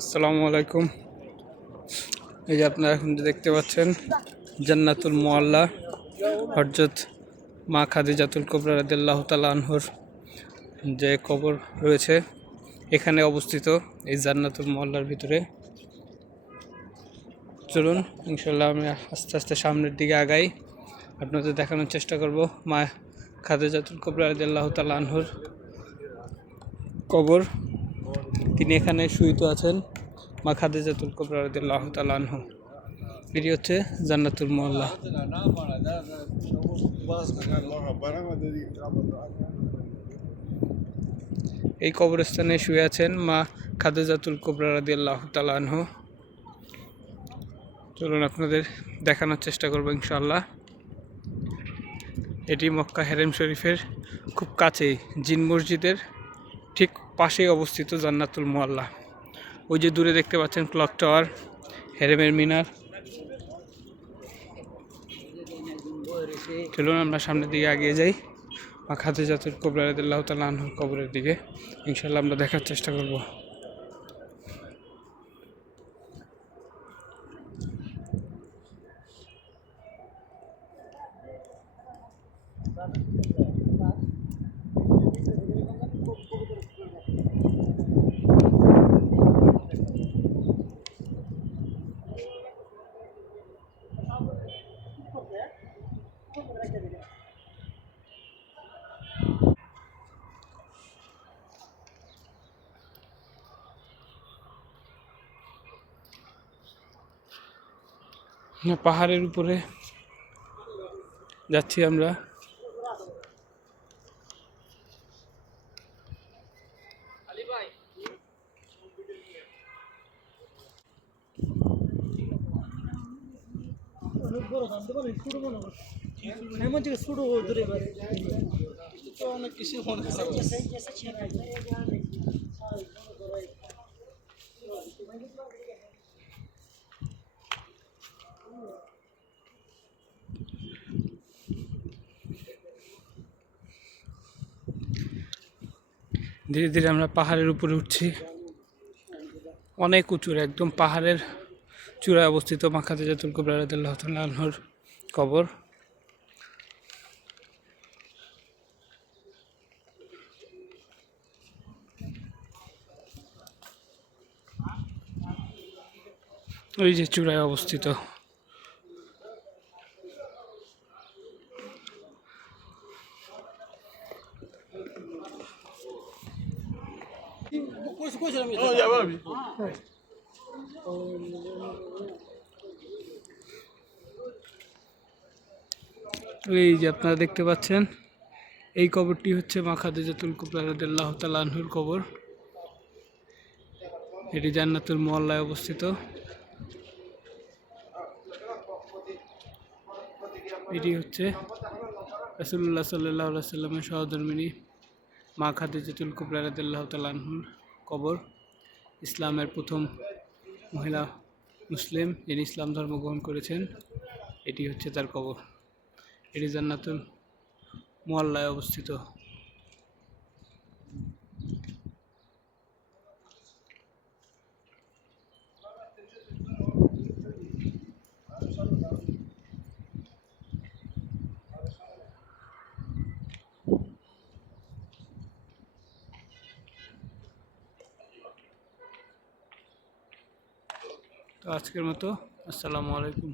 আসসালামু আলাইকুম। এই যে আপনারা এখন দেখতে পাচ্ছেন জান্নাতুল মুআল্লা হযরত মা খাদিজাতুল কুবরা রাদিয়াল্লাহু তাআলা আনহুর যে কবর রয়েছে এখানে অবস্থিত এই জান্নাতুল মুআল্লার ভিতরে। চলুন ইনশাআল্লাহ আমি আস্তে আস্তে সামনের দিকে আগাই, আপনাদের দেখানোর চেষ্টা করব মা খাদিজাতুল কুবরা রাদিয়াল্লাহু তাআলা আনহুর কবর। তিনি এখানে শুইত আছেন, মা খাদিজাতুল কুবরা রাদিয়াল্লাহু তাআলা আনহা। এটি হচ্ছে জান্নাতুল মুআল্লা। এই কবরস্থানে শুয়ে আছেন মা খাদিজাতুল কুবরা রাদিয়াল্লাহু তাআলা আনহা। চলুন আপনাদের দেখানোর চেষ্টা করব ইনশাআল্লাহ। এটি মক্কা হেরেম শরীফের খুব কাছেই, জিন মসজিদের ঠিক পাশেই অবস্থিত জান্নাতুল মুআল্লা। ওই যে দূরে দেখতে পাচ্ছেন ক্লক টাওয়ার, হেরেমের মিনার। চলুন আমরা সামনের দিকে এগিয়ে যাই, মা খাদিজাতুল কুবরা রাদিয়াল্লাহু তাআলা আনহার কবরের দিকে। ইনশাআল্লাহ আমরা দেখার চেষ্টা করব। পাহাড়ের উপরে যাচ্ছি আমরা। অনেক কিছু ধীরে ধীরে আমরা পাহাড়ের উপরে উঠছি। অনেক উঁচুর, একদম পাহাড়ের চূড়ায় অবস্থিত মা খাদিজাতুল কুবরা রাদিয়াল্লাহু তাআলা আনহার কবর। ওই যে চূড়ায় অবস্থিত। এই যে আপনারা দেখতে পাচ্ছেন এই কবরটি হচ্ছে মা খাদিজাতুল কুবরা রাদিয়াল্লাহু তাআলা আনহার কবর। এটি জান্নাতুল মুআল্লায় অবস্থিত। এটি হচ্ছে রাসূলুল্লাহ সাল্লাল্লাহু আলাইহি সাল্লামের সহধর্মিণী মা খাদিজাতুল কুবরা রাদিয়াল্লাহু তাআলা আনহার কবর। ইসলামের প্রথম মহিলা মুসলিম যিনি ইসলাম ধর্ম গ্রহণ করেছেন, এটি হচ্ছে তার কবর। এটি জান্নাতুল মুআল্লায় অবস্থিত। তো আজকের মতো আসসালামু আলাইকুম।